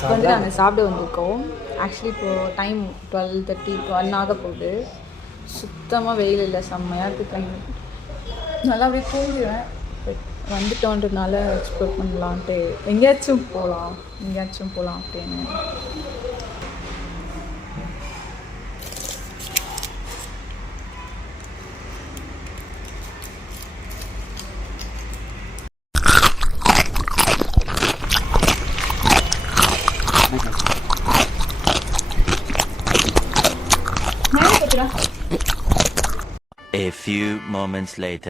இப்போ வந்து நாங்கள் சாப்பிட வந்திருக்கோம். ஆக்சுவலி இப்போது டைம் 12:30 1 ஆக போகுது. சுத்தமாக வெயில் இல்லை, செம்மையாக இருக்குது கிளைமேட். நல்லா அப்படியே தூங்கிடுவேன். பட் வந்துட்டோன்றதுனால எக்ஸ்ப்ளோர் பண்ணலான்ட்டு எங்கேயாச்சும் போகலாம் அப்படின்னு. A few moments later.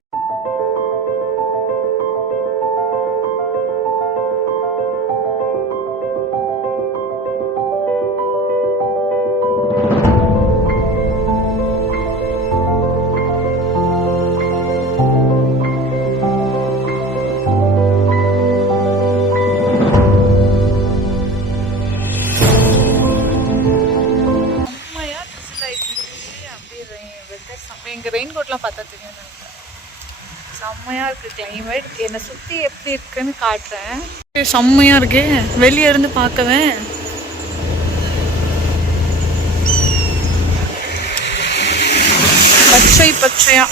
எங்கள் ரெயின் கோட்லாம் பார்த்தா தெரியும் நினைக்கிறேன். செம்மையாக இருக்குது கிளைமேட். என்னை சுற்றி எப்படி இருக்குன்னு காட்டுறேன். செம்மையாக இருக்கு வெளியே இருந்து பார்க்கவே. பச்சையா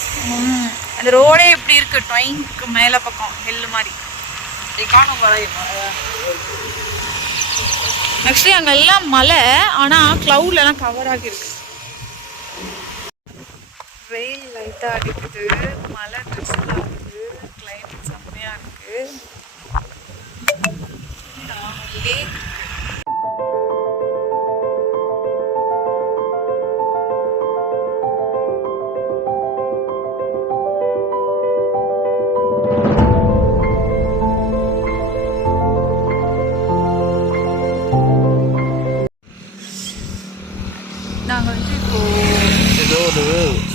அந்த ரோடே எப்படி இருக்கு, ட்வைங்க்கு மேலே பக்கம் ஹில் மாதிரி காணும் வரையும். ஆக்சுவலி அங்கே எல்லாம் மலை, ஆனால் க்ளவுட்லலாம் கவர் ஆகிருக்கு. வெயில் லைட்டாக அடிக்குது, மழை ட்ரெஸ்ஸில் ஆகுது, கிளைமேட் செம்மையாக இருக்குது. லேக் நாங்கள் வந்து ஏதோ ஒரு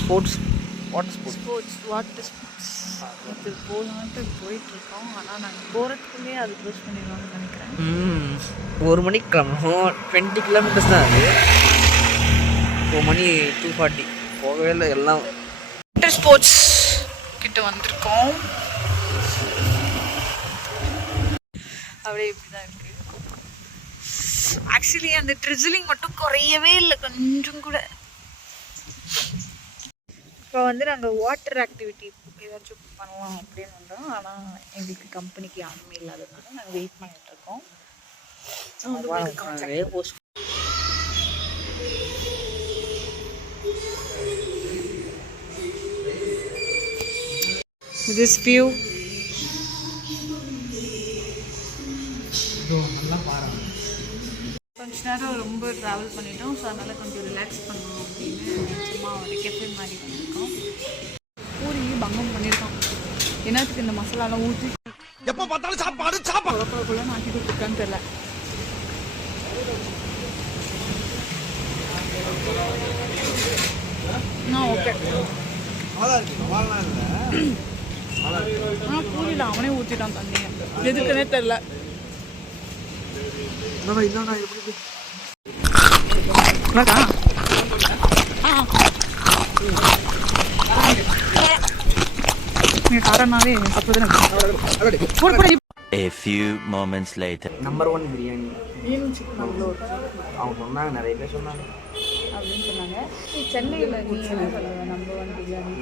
வாட்டர் ஸ்போர்ட்ஸ் இது போகலான்ட்டு போயிட்டுருக்கோம். ஆனால் நாங்கள் போகிறதுக்குள்ளே அது க்ளோஸ் பண்ணிடுவாங்கன்னு நினைக்கிறேன். 1 மணிக்கு கிளம்பணும். 20 கிலோமீட்டர்ஸ் தான் அது. இப்போ மணி 2:40. போகவே இல்லை. எல்லாம் வாட்டர் ஸ்போர்ட்ஸ் கிட்ட வந்திருக்கோம். அப்படியே இப்படி தான் இருக்குது. ஆக்சுவலி அந்த ட்ரிசிலிங் மட்டும் குறையவே இல்லை கொஞ்சம் கூட. இப்போ வந்து நாங்கள் வாட்டர் ஆக்டிவிட்டி ஏதாச்சும் பண்ணலாம் அப்படின்னு வந்தோம். ஆனால் எங்களுக்கு கம்பெனிக்கு யாருமே இல்லாததுனால நாங்கள் வெயிட் பண்ணிகிட்ருக்கோம். This view. கொஞ்ச நேரம் ரொம்ப ட்ராவல் பண்ணிட்டோம். ஸோ அதனால் கொஞ்சம் ரிலாக்ஸ் பண்ணணும் அப்படின்னு சும்மா ஒரு கெஃபே மாதிரி பண்ணியிருக்கோம். பூரி பங்கம் பண்ணியிருக்கோம். என்னத்துக்கு இந்த மசாலாலாம் ஊற்றி எப்போ பார்த்தாலும் சாப்பாடு மாற்றி கொடுத்துருக்கான்னு தெரியல. ஓகே பூரியில் அவனே ஊற்றிட்டான் தண்ணியை, எதுக்குன்னே தெரில. A few moments later. Number 1 biryani அவங்க சொன்னாங்க, நிறைய பேர் சொன்னாங்க அப்படின்னு சொன்னாங்க. சென்னையில் நீ என்ன சொல்லுவேன்? நம்பர் 1 பிரியாணி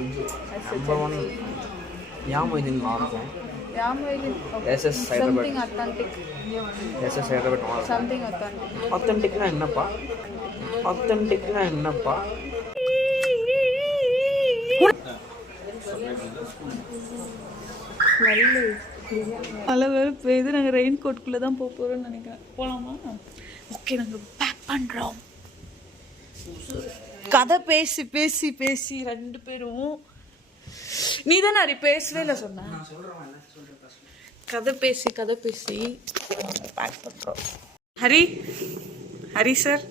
நம்பர் 1 யாமொய்தீன் மாவட்டம். SS something authentic. SS Hyderabad மாவட்டம். something authentic. ஆத்தென்டிக்னா என்னப்பா? ஆத்தென்டிக்னா என்னப்பா? மழை வேறு பெய்யுது. நாங்கள் ரெயின் கோட்குள்ளே தான் போக போகிறோம்னு நினைக்கிறேன். போகலாமா? ஓகே, நாங்கள் பேக் பண்ணுறோம். கதை பேசி பேசி பேசி 2 பேரும் நீ தானே ஹரி பேசவே இல்லை சொன்ன. கதை பேசி பேக் பண்ணுறோம். ஹரி சார்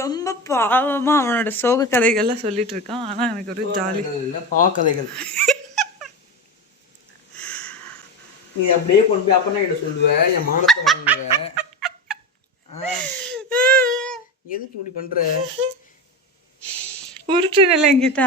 ரொம்ப பாவமாக அவனோட சோக கதைகள்லாம் சொல்லிட்டு இருக்கான். ஆனால் எனக்கு ஒரு ஜாலி கதைகள். நீ அப்படியே கொண்டு போய் அப்பனா கிட்ட சொல்லுவேன், என் மானத்தை வாங்குவேன். எதுக்கு இப்படி பண்ற? உருட்டு நிலை என்கிட்ட